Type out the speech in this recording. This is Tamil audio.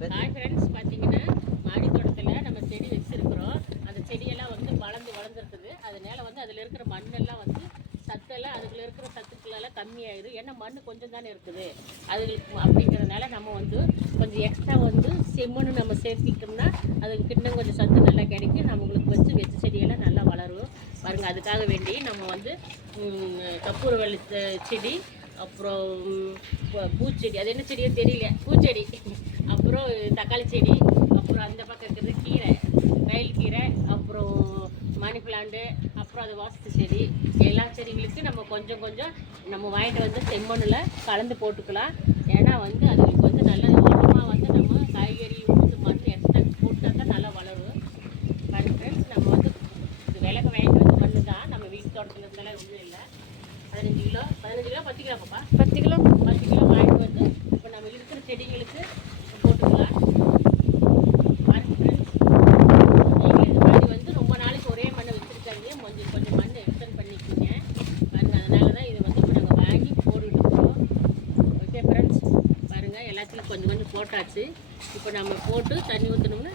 ஹாய் ஃப்ரெண்ட்ஸ், பார்த்தீங்கன்னா மாடி தோட்டத்தில் நம்ம செடி வச்சுருக்குறோம். அந்த செடியெல்லாம் வந்து வளர்ந்துருக்குது. அதனால வந்து அதில் இருக்கிற மண்ணெல்லாம் வந்து சத்தெல்லாம் அதுக்குள்ள இருக்கிற சத்துக்களெல்லாம் கம்மியாயிடும். ஏன்னா மண் கொஞ்சம் தானே இருக்குது அதுங்களுக்கு. அப்படிங்கிறதுனால நம்ம வந்து கொஞ்சம் எக்ஸ்ட்ரா வந்து செம்மண்ணு நம்ம சேர்த்திக்கிட்டோம்னா அதுக்கு இன்னும் கொஞ்சம் சத்து நல்லா கிடைக்கும். நம்மளுக்கு வச்ச செடியெல்லாம் நல்லா வளரும் பாருங்கள். அதுக்காக வேண்டி நம்ம வந்து கற்பூரவள்ளி செடி, அப்புறம் பூச்செடி, அது என்ன செடியோ தெரியல, பூச்செடி, அப்புறம் தக்காளி செடி, அப்புறம் அந்த பக்கம் இருக்கிறது கீரை, மயில் கீரை, அப்புறம் மணி பிளான்ட்டு, அப்புறம் அது வாசத்து செடி, எல்லா செடிகளுக்கும் நம்ம கொஞ்சம் கொஞ்சம் நம்ம வாங்கிட்டு வந்து செம்மண்ணில் கலந்து போட்டுக்கலாம். ஏன்னா வந்து அதுக்கு வந்து நல்ல உரமாக வந்து நம்ம காய்கறி வந்து மண் எக்ஸ்ட்ரா போட்டால் தான் நல்லா வளரும். ஃப்ரெண்ட்ஸ், நம்ம வந்து இது விலக வாங்கிட்டு வந்து மண்ணு தான், நம்ம வீட்டு தோட்டத்தில் இருந்தாலும் ஒன்றும் இல்லை. 15 கிலோ 10 கிலோ பாப்பா, 10 கிலோ வாங்கிட்டு வந்து இப்போ நம்ம இருக்கிற செடிங்களுக்கு போட்டுக்கலாம். நீங்களும் இது மாதிரி வந்து ரொம்ப நாளைக்கு ஒரே மண்ணை வச்சுருக்காங்க, கொஞ்சம் கொஞ்சம் மண் எக்ஸ்டெண்ட் பண்ணிக்கிங்க பாருங்கள். அதனால தான் இது வந்து இப்போ நாங்கள் வாங்கி போட்டுக்கிட்டுருக்கோம். ஓகே ஃப்ரெண்ட்ஸ், பாருங்கள் எல்லாத்துலையும் கொஞ்சம் கொஞ்சம் போட்டாச்சு. இப்போ நம்ம போட்டு தண்ணி ஊற்றணும்னா